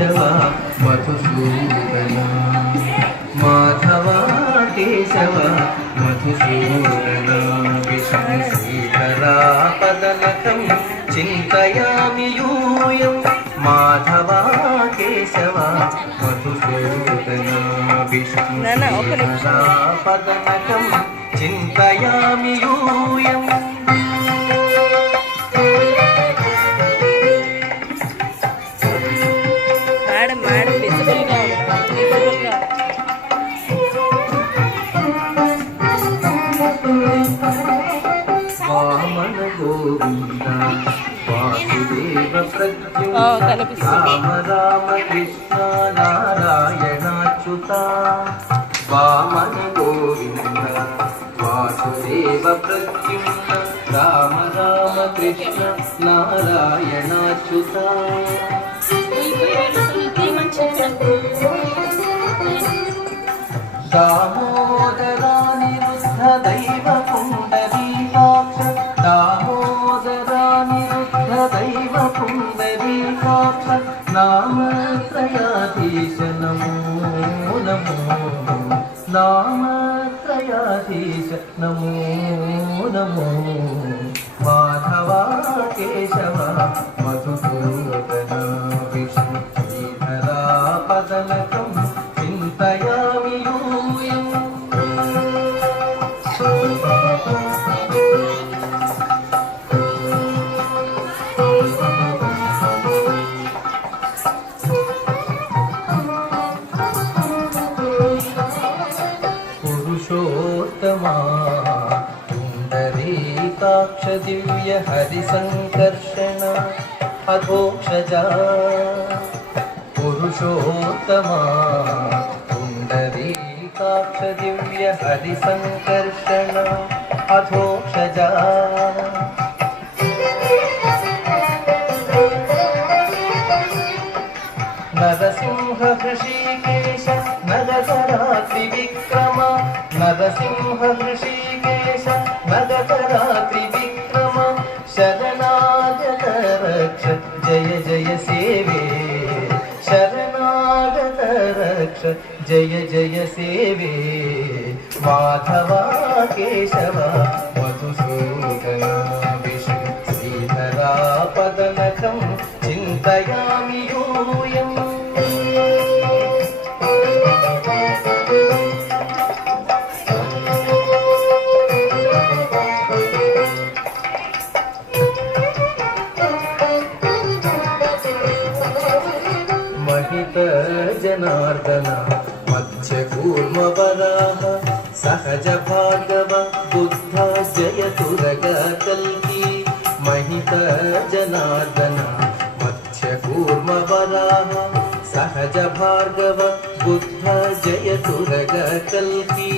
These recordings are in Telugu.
కేశవ మధుసూదన. మాధవ కేశవ మధుసూదన. విష్ణు శ్రీధరా పదనకం చింతయామి యూయం. మాధవ కేశవ మధుసూదన. విష్ణు నాన్న, ఒక్క నిమిషం. శ్రీధరా పదనకం చింతయామి యూయం. రామ రామ కృష్ణ నారాయణాచ్యుత వామన గోవింద వాసుదేవ ప్రద్యుమ్న రామ రామ కృష్ణ నారాయణాచ్యుత. దామోదరాని రుద్ధ దైవ నామ నామత్రయాధీశ నమో నమో నామత్రయాధీశ నమో నమో మాధవా కేశవ మధుసూదన విష్ణు శ్రీధరా పదన क्षदिव्यहरिसङ्कर्षणा अथो पुरुषोत्तमा पुन्दरी काक्षदिव्यहरिसङ्कर्षणा జయ జయ సేవే మాధవ కేశవ మధుసూదన విష్ణు శ్రీధరా పదనకం చింతయామి యూయం పంచకూర్మవరాహ సహజ భాగవ బుద్ధాశయతురగల్కి మహిత జనార్దన మత్స్యకూర్మవరాహ సహజ భార్గవ బుద్ధ జయతురగల్కి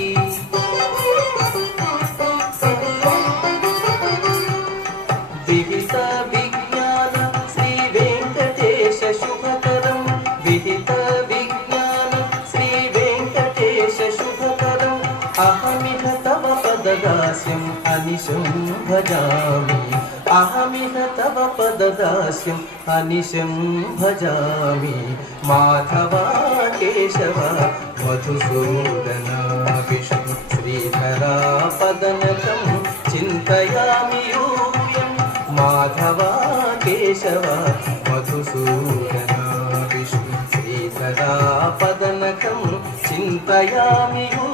पददास्यम् अनिशं भजामि अहमिह तव पददास्यम् अनिशं भजामि माधवा केशव मधुसूदन विष्णु श्रीधरा पदनकं चिन्तयामि यूयं माधवा केशव मधुसूदन विष्णु श्रीधरा पदनकं चिन्तयामि यूयम्